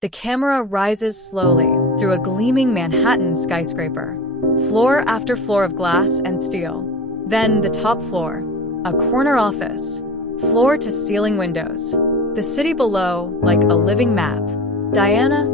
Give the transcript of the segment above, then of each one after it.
The camera rises slowly through a gleaming Manhattan skyscraper. Floor after floor of glass and steel. Then the top floor, a corner office. Floor-to-ceiling windows. The city below, like a living map. Diana,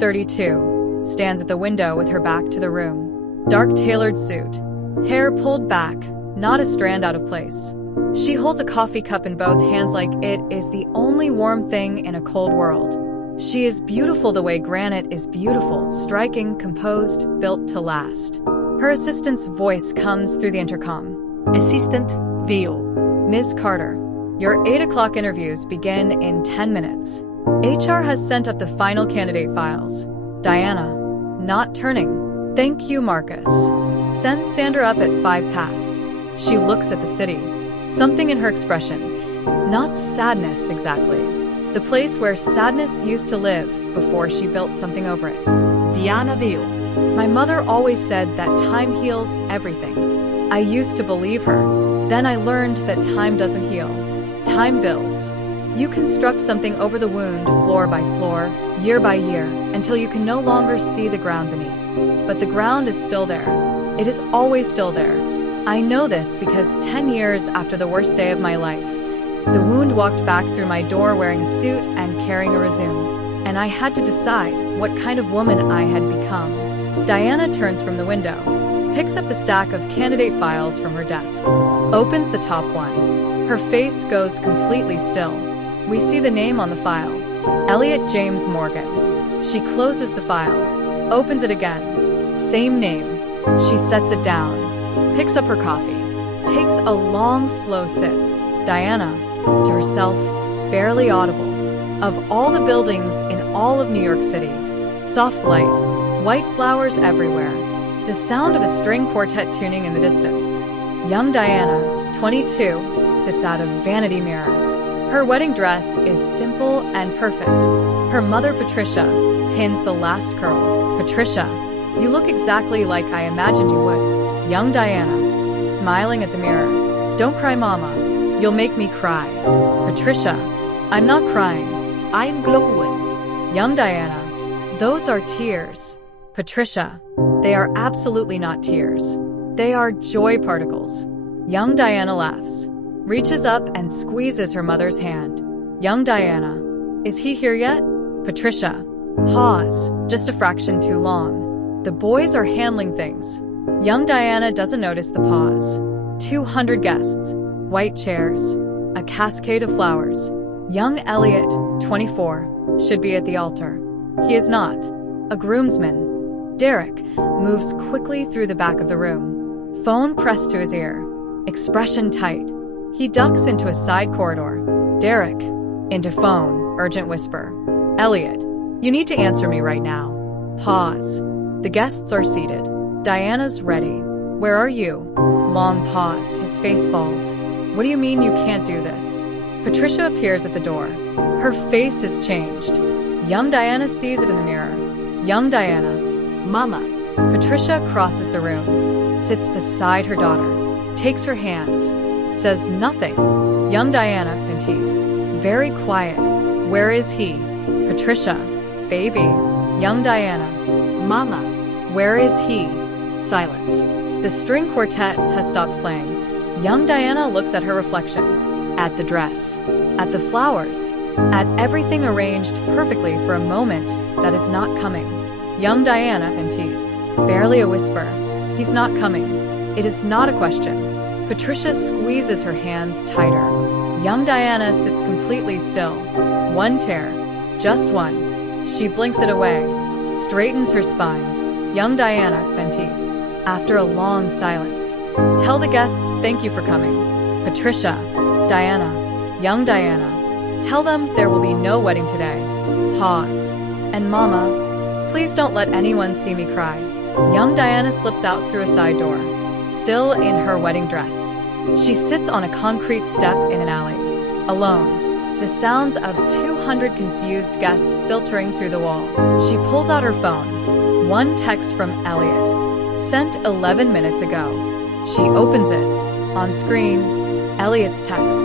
32, stands at the window with her back to the room. Dark tailored suit. Hair pulled back, not a strand out of place. She holds a coffee cup in both hands like it is the only warm thing in a cold world. She is beautiful the way granite is beautiful, striking, composed, built to last. Her assistant's voice comes through the intercom. Assistant, View. Ms. Carter, your 8 o'clock interviews begin in 10 minutes. HR has sent up the final candidate files. Diana, not turning. Thank you, Marcus. Send Sandra up at 5 past. She looks at the city. Something in her expression. Not sadness, exactly. The place where sadness used to live before she built something over it. Diana View. My mother always said that time heals everything. I used to believe her. Then I learned that time doesn't heal. Time builds. You construct something over the wound, floor by floor, year by year, until you can no longer see the ground beneath. But the ground is still there. It is always still there. I know this because 10 years after the worst day of my life, the wound walked back through my door wearing a suit and carrying a resume, and I had to decide what kind of woman I had become. Diana turns from the window, picks up the stack of candidate files from her desk, opens the top one. Her face goes completely still. We see the name on the file, Elliot James Morgan. She closes the file, opens it again. Same name. She sets it down, picks up her coffee, takes a long, slow sip. Diana, to herself, barely audible. Of all the buildings in all of New York City, soft light, white flowers everywhere, the sound of a string quartet tuning in the distance. Young Diana, 22, sits out of vanity mirror. Her wedding dress is simple and perfect. Her mother, Patricia, pins the last curl. Patricia, you look exactly like I imagined you would. Young Diana, smiling at the mirror. Don't cry, Mama. You'll make me cry. Patricia, I'm not crying. I'm glowing. Young Diana, those are tears. Patricia, they are absolutely not tears. They are joy particles. Young Diana laughs, reaches up and squeezes her mother's hand. Young Diana, is he here yet? Patricia, pause, just a fraction too long. The boys are handling things. Young Diana doesn't notice the pause. 200 guests. White chairs, a cascade of flowers. Young Elliot, 24, should be at the altar. He is not. A groomsman. Derek moves quickly through the back of the room. Phone pressed to his ear. Expression tight. He ducks into a side corridor. Derek, into phone, urgent whisper. Elliot, you need to answer me right now. Pause. The guests are seated. Diana's ready. Where are you? Long pause, his face falls. What do you mean you can't do this? Patricia appears at the door. Her face has changed. Young Diana sees it in the mirror. Young Diana. Mama. Patricia crosses the room, sits beside her daughter, takes her hands, says nothing. Young Diana, petite. Very quiet. Where is he? Patricia. Baby. Young Diana. Mama. Where is he? Silence. The string quartet has stopped playing. Young Diana looks at her reflection, at the dress, at the flowers, at everything arranged perfectly for a moment that is not coming. Young Diana, petite. Barely a whisper. He's not coming. It is not a question. Patricia squeezes her hands tighter. Young Diana sits completely still. One tear. Just one. She blinks it away. Straightens her spine. Young Diana, petite. After a long silence. Tell the guests thank you for coming. Patricia, Diana, young Diana. Tell them there will be no wedding today. Pause. And Mama, please don't let anyone see me cry. Young Diana slips out through a side door, still in her wedding dress. She sits on a concrete step in an alley, alone. The sounds of 200 confused guests filtering through the wall. She pulls out her phone. One text from Elliot, sent 11 minutes ago. She opens it. On screen, Elliot's text.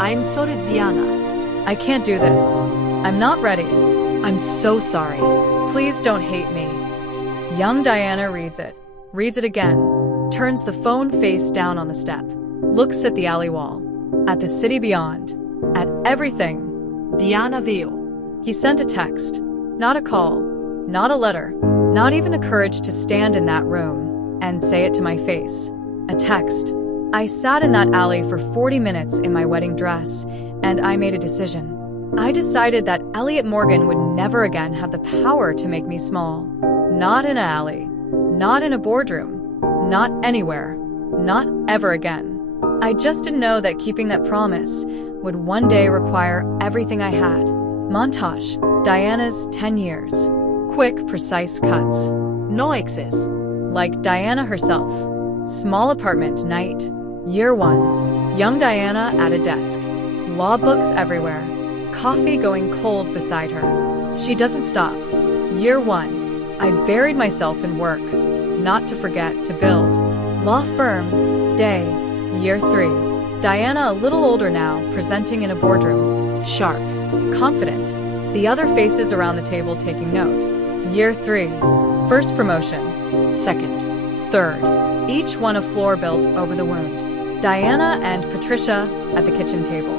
I'm sorry, Diana. I can't do this. I'm not ready. I'm so sorry. Please don't hate me. Young Diana reads it again, turns the phone face down on the step, looks at the alley wall, at the city beyond, at everything. Diana Veo. He sent a text, not a call, not a letter, not even the courage to stand in that room and say it to my face. A text. I sat in that alley for 40 minutes in my wedding dress, and I made a decision. I decided that Elliot Morgan would never again have the power to make me small. Not in an alley, not in a boardroom, not anywhere, not ever again. I just didn't know that keeping that promise would one day require everything I had. Montage. Diana's 10 years. Quick, precise cuts. No exes. Like Diana herself. Small apartment, night. Year 1. Young Diana at a desk. Law books everywhere. Coffee going cold beside her. She doesn't stop. Year 1. I buried myself in work. Not to forget to build. Law firm. Day. Year 3. Diana a little older now, presenting in a boardroom. Sharp. Confident. The other faces around the table taking note. Year 3. First promotion. Second. Third. Each one a floor built over the wound. Diana and Patricia at the kitchen table.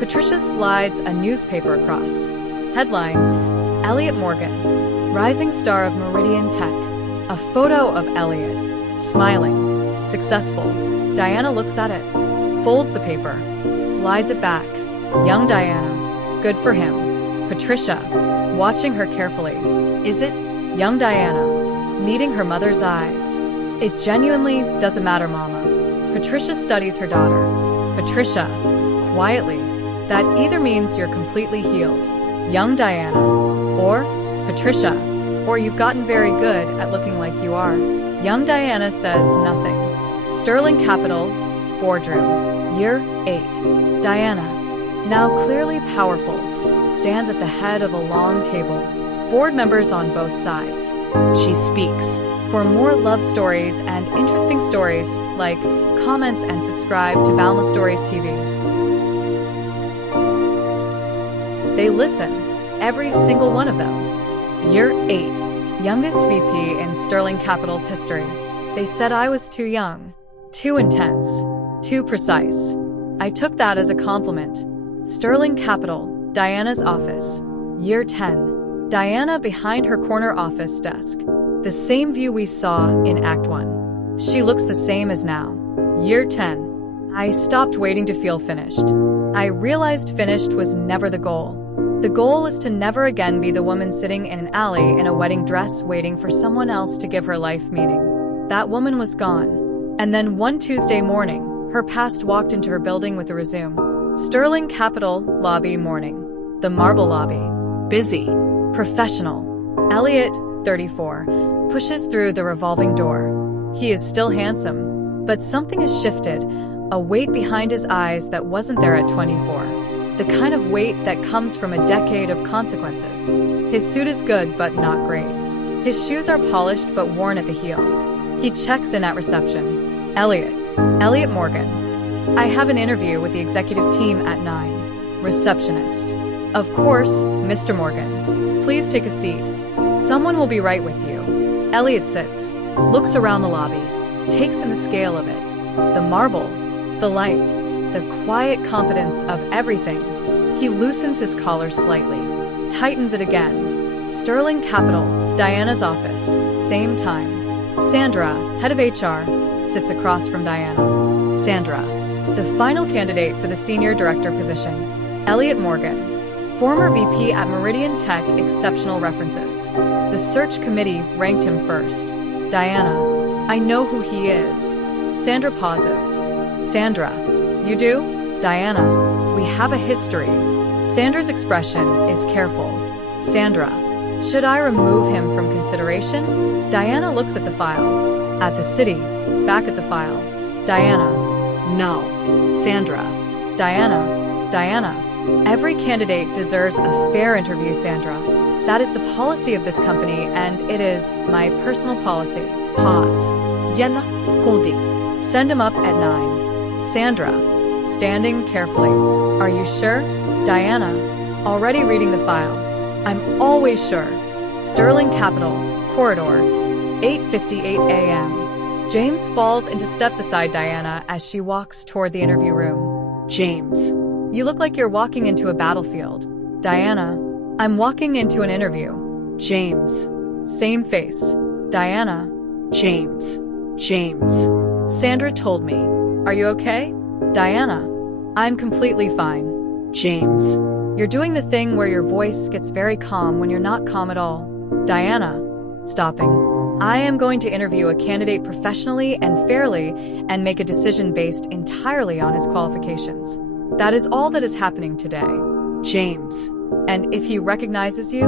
Patricia slides a newspaper across. Headline, Elliot Morgan, rising star of Meridian Tech. A photo of Elliot, smiling, successful. Diana looks at it, folds the paper, slides it back. Young Diana, good for him. Patricia, watching her carefully. Is it? Young Diana, meeting her mother's eyes. It genuinely doesn't matter, Mama. Patricia studies her daughter. Patricia, quietly. That either means you're completely healed, young Diana, or Patricia, or you've gotten very good at looking like you are. Young Diana says nothing. Sterling Capital, boardroom, year 8. Diana, now clearly powerful, stands at the head of a long table. Board members on both sides. She speaks. For more love stories and interesting stories, like, comments, and subscribe to Boundless Stories TV. They listen, every single one of them. Year 8, youngest VP in Sterling Capital's history. They said I was too young, too intense, too precise. I took that as a compliment. Sterling Capital, Diana's office. Year 10, Diana behind her corner office desk. The same view we saw in Act 1. She looks the same as now. Year 10, I stopped waiting to feel finished. I realized finished was never the goal. The goal was to never again be the woman sitting in an alley in a wedding dress waiting for someone else to give her life meaning. That woman was gone. And then one Tuesday morning, her past walked into her building with a resume. Sterling Capital lobby morning. The marble lobby. Busy. Professional. Elliot, 34, pushes through the revolving door. He is still handsome, but something has shifted, a weight behind his eyes that wasn't there at 24. The kind of weight that comes from a decade of consequences. His suit is good, but not great. His shoes are polished, but worn at the heel. He checks in at reception. Elliot Morgan. I have an interview with the executive team at 9. Receptionist. Of course, Mr. Morgan. Please take a seat. Someone will be right with you. Elliot sits, looks around the lobby, takes in the scale of it. The marble, the light, the quiet confidence of everything. He loosens his collar slightly, tightens it again. Sterling Capital, Diana's office, same time. Sandra, head of HR, sits across from Diana. Sandra, the final candidate for the senior director position. Elliot Morgan, former VP at Meridian Tech, exceptional references. The search committee ranked him first. Diana, I know who he is. Sandra pauses. Sandra, you do? Diana, we have a history. Sandra's expression is careful. Sandra, should I remove him from consideration? Diana looks at the file. At the city, back at the file. Diana, no. Sandra, Diana, every candidate deserves a fair interview, Sandra. That is the policy of this company, and it is my personal policy. Pause. Diana, Conde. Send him up at 9. Sandra, standing carefully. Are you sure? Diana, already reading the file. I'm always sure. Sterling Capital, Corridor, 8:58 a.m. James falls into step beside Diana as she walks toward the interview room. James. You look like you're walking into a battlefield. Diana, I'm walking into an interview. James. Same face. Diana. James. James. Sandra told me. Are you okay? Diana. I'm completely fine. James. You're doing the thing where your voice gets very calm when you're not calm at all. Diana. Stopping. I am going to interview a candidate professionally and fairly and make a decision based entirely on his qualifications. That is all that is happening today. James. And if he recognizes you,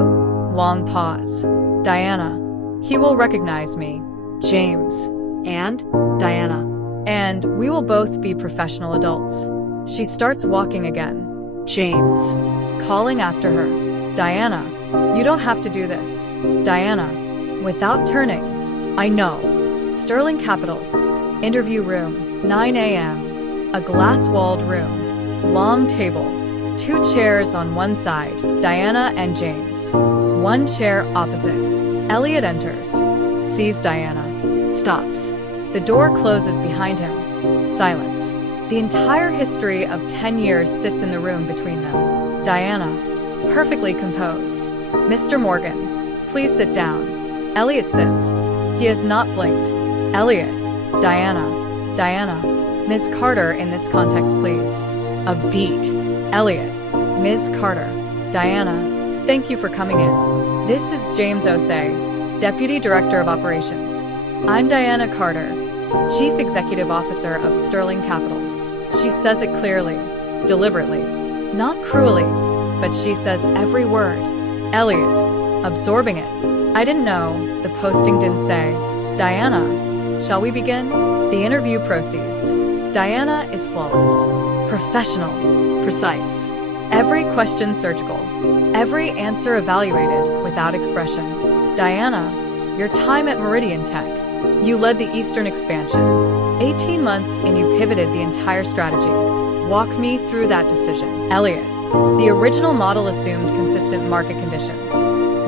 long pause. Diana. He will recognize me. James. And? Diana. And we will both be professional adults. She starts walking again. James. Calling after her. Diana. You don't have to do this. Diana. Without turning. I know. Sterling Capital. Interview room. 9 a.m. A glass-walled room. Long table. 2 chairs on one side. Diana and James. 1 chair opposite. Elliot enters. Sees Diana. Stops. The door closes behind him. Silence. The entire history of 10 years sits in the room between them. Diana. Perfectly composed. Mr. Morgan. Please sit down. Elliot sits. He has not blinked. Elliot. Diana. Diana. Ms. Carter in this context, please. A beat. Elliot. Ms. Carter. Diana. Thank you for coming in. This is James Osei, Deputy Director of Operations. I'm Diana Carter, Chief Executive Officer of Sterling Capital. She says it clearly, deliberately, not cruelly, but she says every word. Elliot, absorbing it. I didn't know, the posting didn't say. Diana, shall we begin? The interview proceeds. Diana is flawless, professional, precise. Every question surgical, every answer evaluated without expression. Diana, your time at Meridian Tech. You led the Eastern expansion. 18 months and you pivoted the entire strategy. Walk me through that decision. Elliot, the original model assumed consistent market conditions.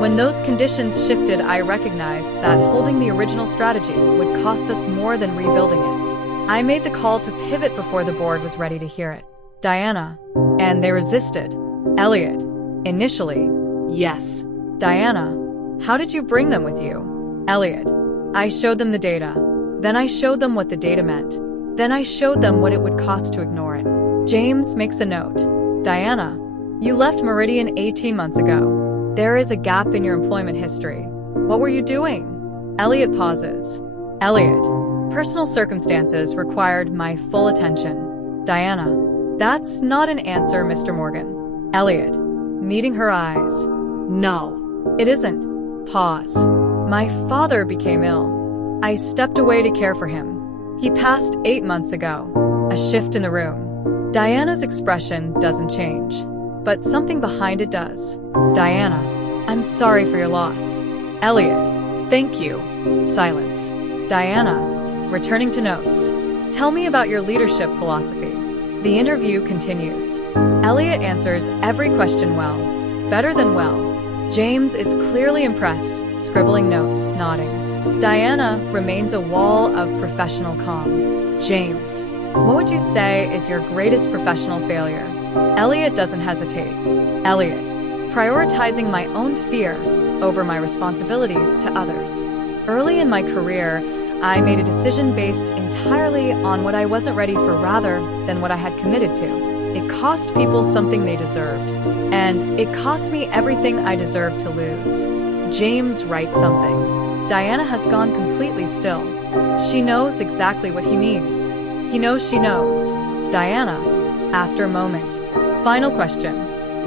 When those conditions shifted, I recognized that holding the original strategy would cost us more than rebuilding it. I made the call to pivot before the board was ready to hear it. Diana, and they resisted. Elliot, initially. Yes. Diana, how did you bring them with you? Elliot, I showed them the data. Then I showed them what the data meant. Then I showed them what it would cost to ignore it. James makes a note. Diana, you left Meridian 18 months ago. There is a gap in your employment history. What were you doing? Elliot pauses. Elliot, personal circumstances required my full attention. Diana, that's not an answer, Mr. Morgan. Elliot, meeting her eyes. No. It isn't. Pause. My father became ill. I stepped away to care for him. He passed 8 months ago. A shift in the room. Diana's expression doesn't change, but something behind it does. Diana, I'm sorry for your loss. Elliot, thank you. Silence. Diana, returning to notes. Tell me about your leadership philosophy. The interview continues. Elliot answers every question well. Better than well. James is clearly impressed, scribbling notes, nodding. Diana remains a wall of professional calm. James, what would you say is your greatest professional failure? Elliot doesn't hesitate. Elliot, prioritizing my own fear over my responsibilities to others. Early in my career, I made a decision based entirely on what I wasn't ready for rather than what I had committed to. It cost people something they deserved, and it cost me everything I deserved to lose. James writes something. Diana has gone completely still. She knows exactly what he means. He knows she knows. Diana, after a moment. Final question.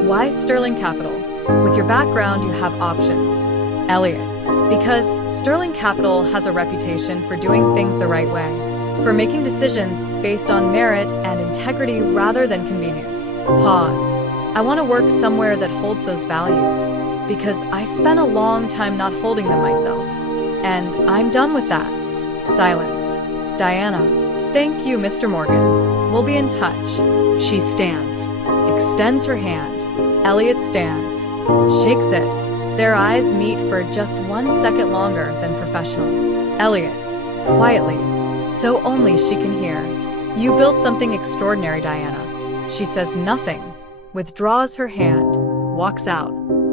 Why Sterling Capital? With your background, you have options. Elliot, because Sterling Capital has a reputation for doing things the right way, for making decisions based on merit and integrity rather than convenience. Pause. I want to work somewhere that holds those values, because I spent a long time not holding them myself. And I'm done with that. Silence. Diana. Thank you, Mr. Morgan. We'll be in touch. She stands. Extends her hand. Elliot stands. shakes it. Their eyes meet for just 1 second longer than professional. Elliot, quietly, so only she can hear. You built something extraordinary, Diana. She says nothing, withdraws her hand, walks out.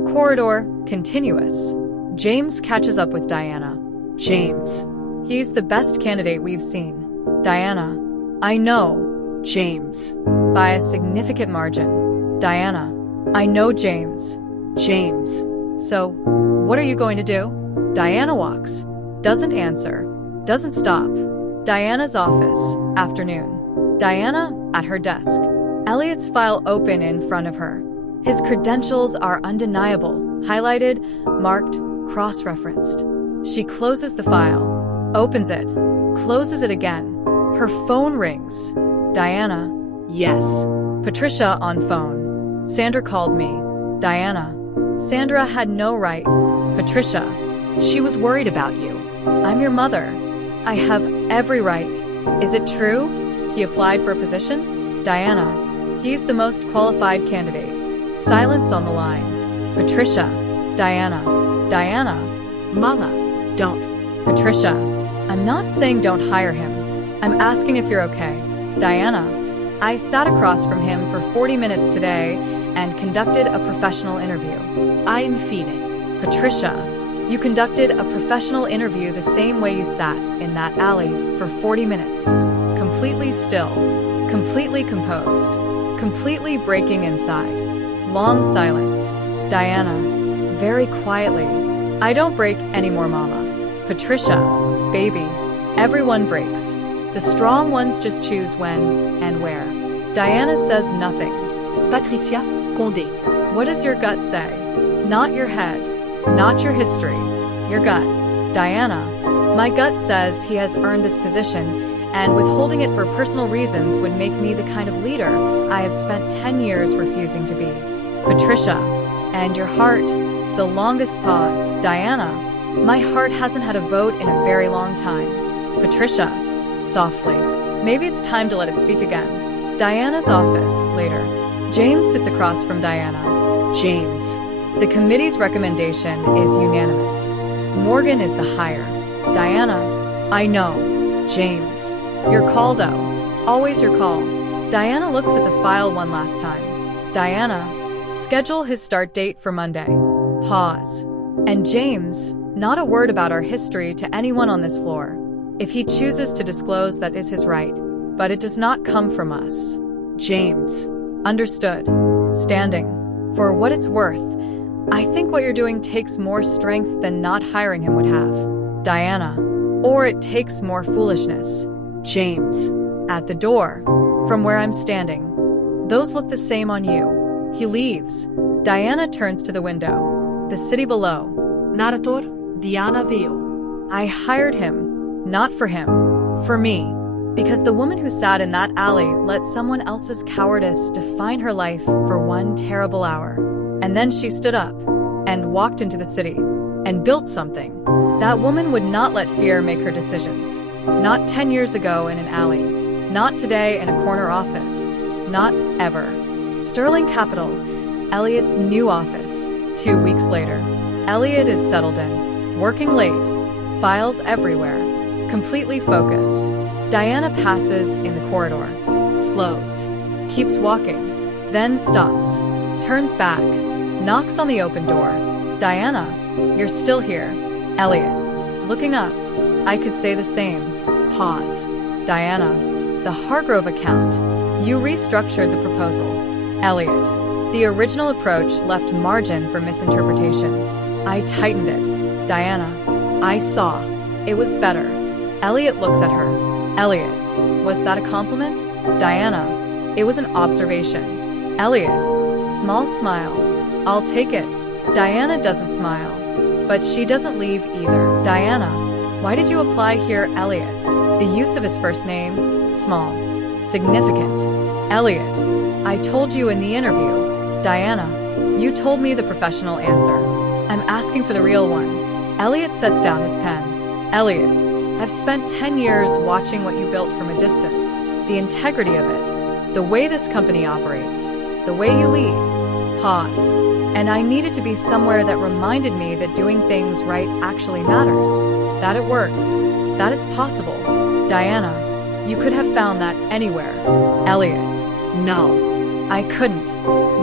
Corridor, continuous. James catches up with Diana. James. He's the best candidate we've seen. Diana, I know. James. By a significant margin. Diana, I know James. James. So, what are you going to do? Diana walks. Doesn't answer. Doesn't stop. Diana's office. Afternoon. Diana at her desk. Elliot's file open in front of her. His credentials are undeniable. Highlighted, marked, cross-referenced. She closes the file. Opens it. Closes it again. Her phone rings. Diana. Yes. Patricia on phone. Sandra called me. Diana. Sandra had no right. Patricia. She was worried about you. I'm your mother. I have every right. Is it true? He applied for a position? Diana. He's the most qualified candidate. Silence on the line. Patricia. Diana. Diana. Mama, don't. Patricia. I'm not saying don't hire him. I'm asking if you're okay. Diana. I sat across from him for 40 minutes today and conducted a professional interview. I'm Fine. Patricia. You conducted a professional interview the same way you sat in that alley for 40 minutes. Completely still. Completely composed. Completely breaking inside. Long silence. Diana. Very quietly. I don't break anymore, Mama. Patricia. Baby. Everyone breaks. The strong ones just choose when and where. Diana says nothing. Patricia, Condé. What does your gut say? Not your head. Not your history. Your gut. Diana. My gut says he has earned this position, and withholding it for personal reasons would make me the kind of leader I have spent 10 years refusing to be. Patricia. And your heart. The longest pause. Diana. My heart hasn't had a vote in a very long time. Patricia. Softly. Maybe it's time to let it speak again. Diana's office, later. James sits across from Diana. James. The committee's recommendation is unanimous. Morgan is the hire. Diana. I know. James. Your call, though. Always your call. Diana looks at the file one last time. Diana. Schedule his start date for Monday. Pause. And James. Not a word about our history to anyone on this floor. If he chooses to disclose, that is his right. But it does not come from us. James. Understood. Standing. For what it's worth, I think what you're doing takes more strength than not hiring him would have. Diana. Or it takes more foolishness. James. At the door. From where I'm standing. Those look the same on you. He leaves. Diana turns to the window. The city below. Narrator, Diana Veo. I hired him. Not for him. For me. Because the woman who sat in that alley let someone else's cowardice define her life for one terrible hour. And then she stood up and walked into the city and built something. That woman would not let fear make her decisions. Not 10 years ago in an alley. Not today in a corner office. Not ever. Sterling Capital. Elliot's new office. 2 weeks later. Elliot is settled in. Working late. Files everywhere. Completely focused. Diana passes in the corridor. Slows. Keeps walking. Then stops. Turns back. Knocks on the open door. Diana, you're still here. Elliot. Looking up. I could say the same. Pause. Diana. The Hargrove account. You restructured the proposal. Elliot. The original approach left margin for misinterpretation. I tightened it. Diana. I saw. It was better. Elliot looks at her. Elliot. Was that a compliment? Diana. It was an observation. Elliot. Small smile. I'll take it. Diana doesn't smile. But she doesn't leave either. Diana. Why did you apply here, Elliot? The use of his first name. Small. Significant. Elliot. I told you in the interview. Diana. You told me the professional answer. I'm asking for the real one. Elliot sets down his pen. Elliot. I've spent 10 years watching what you built from a distance, the integrity of it, the way this company operates, the way you lead. Pause. And I needed to be somewhere that reminded me that doing things right actually matters, that it works, that it's possible. Diana, you could have found that anywhere. Elliot. No. I couldn't.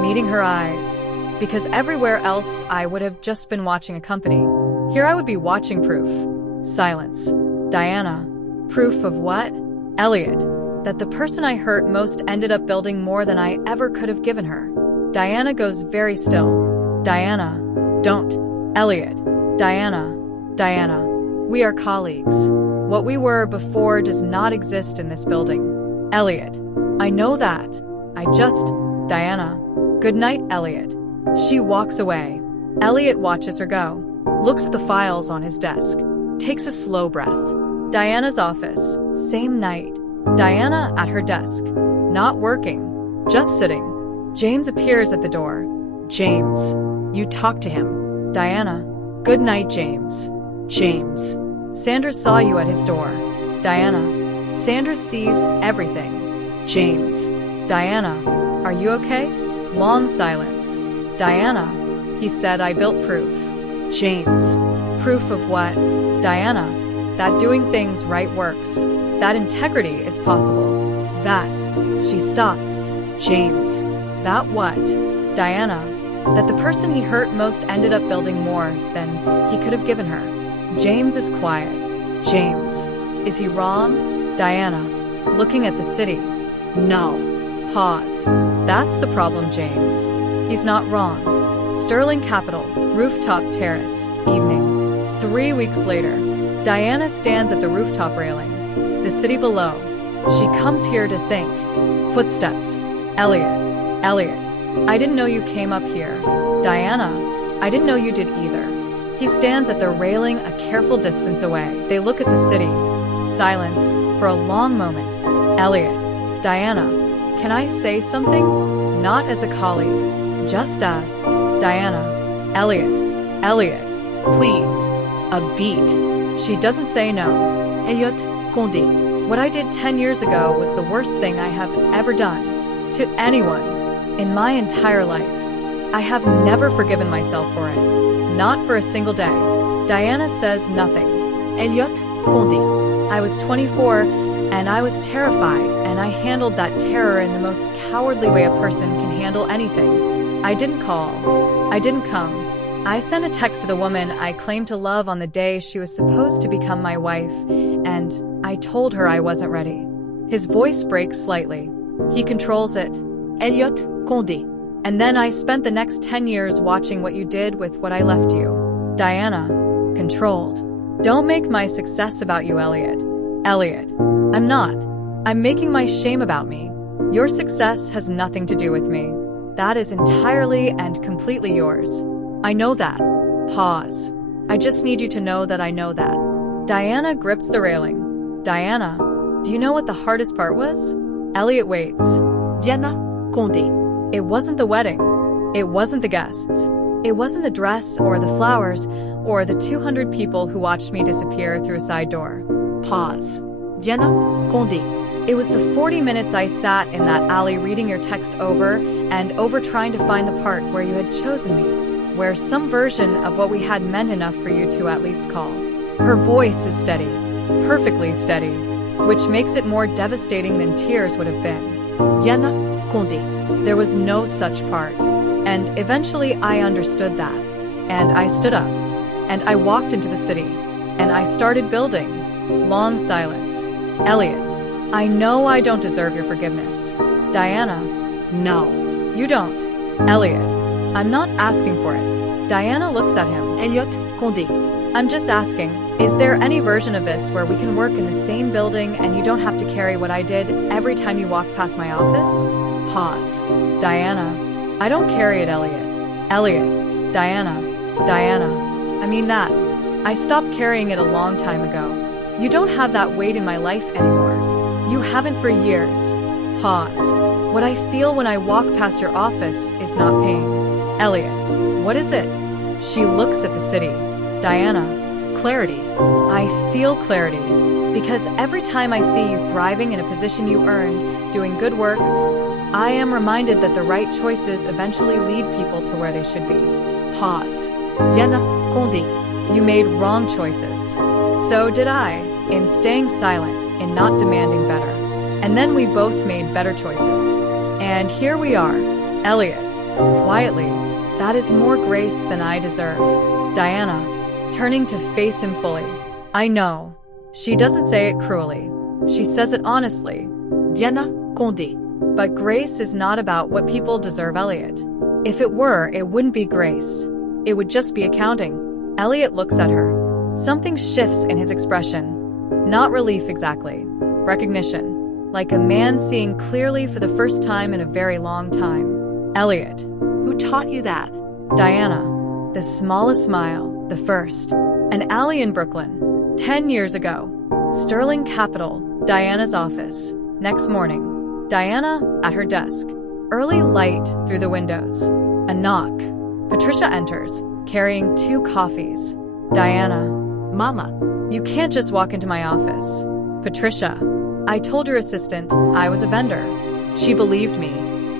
Meeting her eyes. Because everywhere else I would have just been watching a company. Here I would be watching proof. Silence. Diana. Proof of what? Elliot. That the person I hurt most ended up building more than I ever could have given her. Diana goes very still. Diana. Don't. Elliot. Diana. Diana. We are colleagues. What we were before does not exist in this building. Elliot. I know that. Diana. Good night, Elliot. She walks away. Elliot watches her go. Looks at the files on his desk. Takes a slow breath. Diana's office. Same night. Diana at her desk. Not working. Just sitting. James appears at the door. James. You talk to him. Diana. Good night, James. James. Sanders saw you at his door. Diana. Sanders sees everything. James. Diana. Are you okay? Long silence. Diana. He said I built proof. James. Proof of what? Diana. That doing things right works. That integrity is possible. That. She stops. James. That what? Diana. That the person he hurt most ended up building more than he could have given her. James is quiet. James. Is he wrong? Diana. Looking at the city. No. Pause. That's the problem, James. He's not wrong. Sterling Capital, Rooftop Terrace, evening. 3 weeks later. Diana stands at the rooftop railing. The city below. She comes here to think. Footsteps. Elliot. Elliot. I didn't know you came up here. Diana. I didn't know you did either. He stands at the railing a careful distance away. They look at the city. Silence for a long moment. Elliot. Diana. Can I say something? Not as a colleague. Just as. Diana. Elliot. Elliot. Please. A beat. She doesn't say no. Elliot, Condé. What I did 10 years ago was the worst thing I have ever done. To anyone. In my entire life. I have never forgiven myself for it. Not for a single day. Diana says nothing. Elliot, Condé. I was 24, and I was terrified, and I handled that terror in the most cowardly way a person can handle anything. I didn't call. I didn't come. I sent a text to the woman I claimed to love on the day she was supposed to become my wife, and I told her I wasn't ready. His voice breaks slightly. He controls it. Elliot, Condé. And then I spent the next 10 years watching what you did with what I left you. Diana. Controlled. Don't make my success about you, Elliot. Elliot. I'm not. I'm making my shame about me. Your success has nothing to do with me. That is entirely and completely yours. I know that. Pause. I just need you to know that I know that. Diana grips the railing. Diana. Do you know what the hardest part was? Elliot waits. Diana, Condé. It wasn't the wedding. It wasn't the guests. It wasn't the dress or the flowers or the 200 people who watched me disappear through a side door. Pause. Diana, Condé. It was the 40 minutes I sat in that alley reading your text over and over trying to find the part where you had chosen me, where some version of what we had meant enough for you to at least call. Her voice is steady, perfectly steady, which makes it more devastating than tears would have been. Diana, Condé. There was no such part. And eventually I understood that. And I stood up. And I walked into the city. And I started building. Long silence. Elliot. I know I don't deserve your forgiveness. Diana. No. You don't. Elliot. I'm not asking for it. Diana looks at him. Elliot, Condé. I'm just asking, is there any version of this where we can work in the same building and you don't have to carry what I did every time you walk past my office? Pause. Diana. I don't carry it, Elliot. Elliot. Diana. Diana. I mean that. I stopped carrying it a long time ago. You don't have that weight in my life anymore. You haven't for years. Pause. What I feel when I walk past your office is not pain. Elliot. What is it? She looks at the city. Diana. Clarity. I feel clarity. Because every time I see you thriving in a position you earned, doing good work, I am reminded that the right choices eventually lead people to where they should be. Pause. Diana Condé. You made wrong choices. So did I, in staying silent, in not demanding better. And then we both made better choices. And here we are. Elliot. Quietly. That is more grace than I deserve. Diana. Turning to face him fully. I know. She doesn't say it cruelly. She says it honestly. Diana Condé. But grace is not about what people deserve, Elliot. If it were, it wouldn't be grace. It would just be accounting. Elliot looks at her. Something shifts in his expression. Not relief exactly. Recognition. Like a man seeing clearly for the first time in a very long time. Elliot. Who taught you that? Diana. The smallest smile, the first. An alley in Brooklyn. 10 years ago. Sterling Capital, Diana's office. Next morning. Diana at her desk. Early light through the windows. A knock. Patricia enters, carrying 2 coffees. Diana. Mama. You can't just walk into my office. Patricia. I told your assistant I was a vendor. She believed me.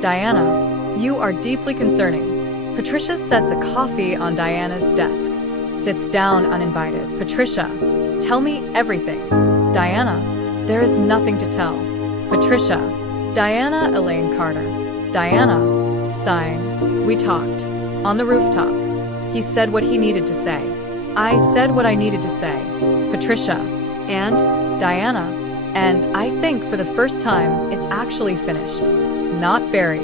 Diana. You are deeply concerning. Patricia sets a coffee on Diana's desk. Sits down uninvited. Patricia. Tell me everything. Diana. There is nothing to tell. Patricia. Diana Elaine Carter. Diana. Sighing. We talked. On the rooftop. He said what he needed to say. I said what I needed to say. Patricia. And? Diana. And I think for the first time, it's actually finished. Not buried.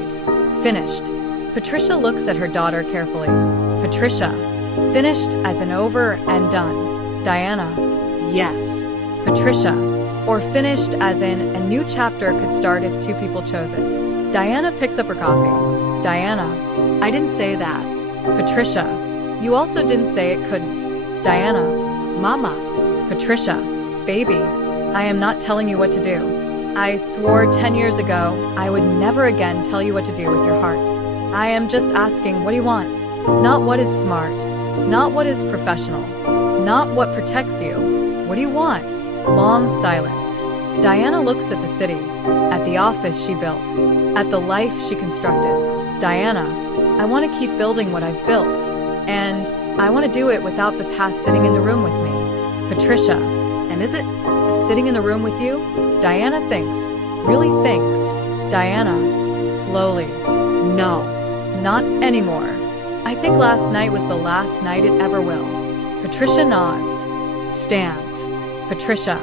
Finished. Patricia looks at her daughter carefully. Patricia. Finished as in over and done. Diana. Yes. Patricia. Or finished as in a new chapter could start if 2 people chose it. Diana picks up her coffee. Diana. I didn't say that. Patricia. You also didn't say it couldn't. Diana. Mama. Patricia. Baby. I am not telling you what to do. I swore 10 years ago I would never again tell you what to do with your heart. I am just asking, what do you want? Not what is smart. Not what is professional. Not what protects you. What do you want? Long silence. Diana looks at the city, at the office she built, at the life she constructed. Diana, I want to keep building what I've built, and I want to do it without the past sitting in the room with me. Patricia, and is it sitting in the room with you? Diana thinks, really thinks. Diana, slowly. No. Not anymore. I think last night was the last night it ever will. Patricia nods. Stands. Patricia,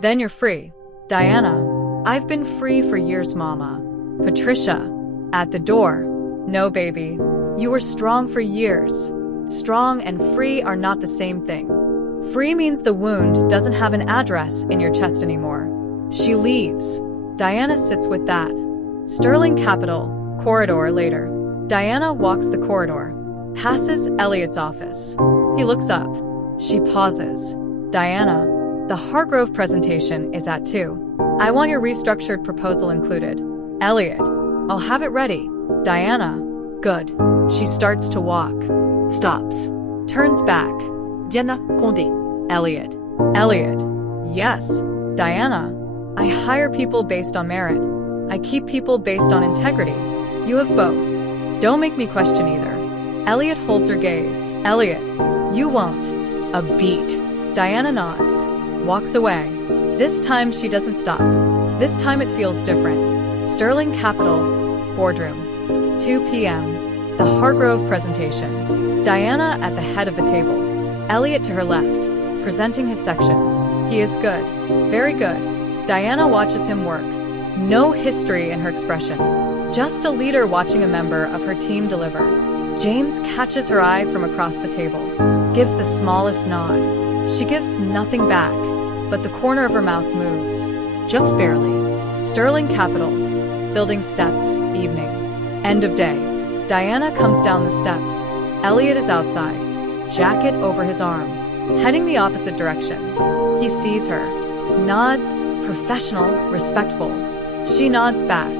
then you're free. Diana, I've been free for years, Mama. Patricia, at the door. No, baby. You were strong for years. Strong and free are not the same thing. Free means the wound doesn't have an address in your chest anymore. She leaves. Diana sits with that. Sterling Capital, corridor later. Diana walks the corridor. Passes Elliot's office. He looks up. She pauses. Diana, the Hargrove presentation is at 2. I want your restructured proposal included. Elliot, I'll have it ready. Diana, good. She starts to walk. Stops. Turns back. Diana Condé. Elliot. Elliot. Yes. Diana. I hire people based on merit. I keep people based on integrity. You have both. Don't make me question either. Elliot holds her gaze. Elliot. You won't. A beat. Diana nods. Walks away. This time she doesn't stop. This time it feels different. Sterling Capital. Boardroom. 2 p.m. The Hargrove presentation. Diana at the head of the table. Elliot to her left, presenting his section. He is good. Very good. Diana watches him work. No history in her expression. Just a leader watching a member of her team deliver. James catches her eye from across the table. Gives the smallest nod. She gives nothing back, but the corner of her mouth moves. Just barely. Sterling Capital. Building steps. Evening. End of day. Diana comes down the steps. Elliot is outside. Jacket over his arm. Heading the opposite direction. He sees her. Nods. Professional. Respectful. She nods back.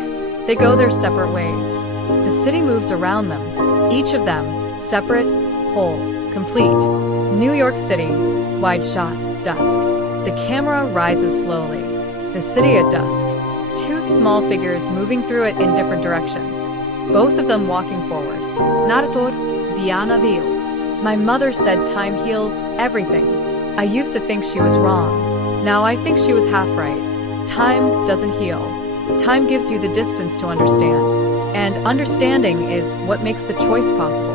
They go their separate ways. The city moves around them. Each of them. Separate. Whole. Complete. New York City. Wide shot. Dusk. The camera rises slowly. The city at dusk. two small figures moving through it in different directions, both of them walking forward. Narrator Diana Veo. My mother said time heals everything. I used to think she was wrong. Now I think she was half right. Time doesn't heal. Time gives you the distance to understand. And understanding is what makes the choice possible.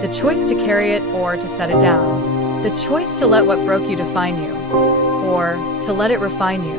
The choice to carry it or to set it down. The choice to let what broke you define you, or to let it refine you.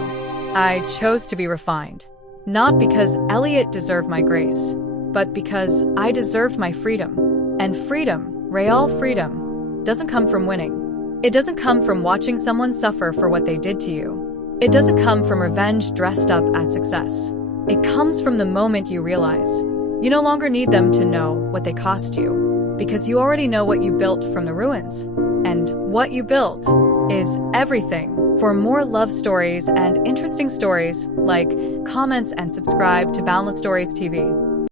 I chose to be refined. Not because Elliot deserved my grace, but because I deserved my freedom. And freedom, real freedom, doesn't come from winning. It doesn't come from watching someone suffer for what they did to you. It doesn't come from revenge dressed up as success. It comes from the moment you realize you no longer need them to know what they cost you, because you already know what you built from the ruins. And what you built is everything. For more love stories and interesting stories, like, comments, and subscribe to Boundless Stories TV.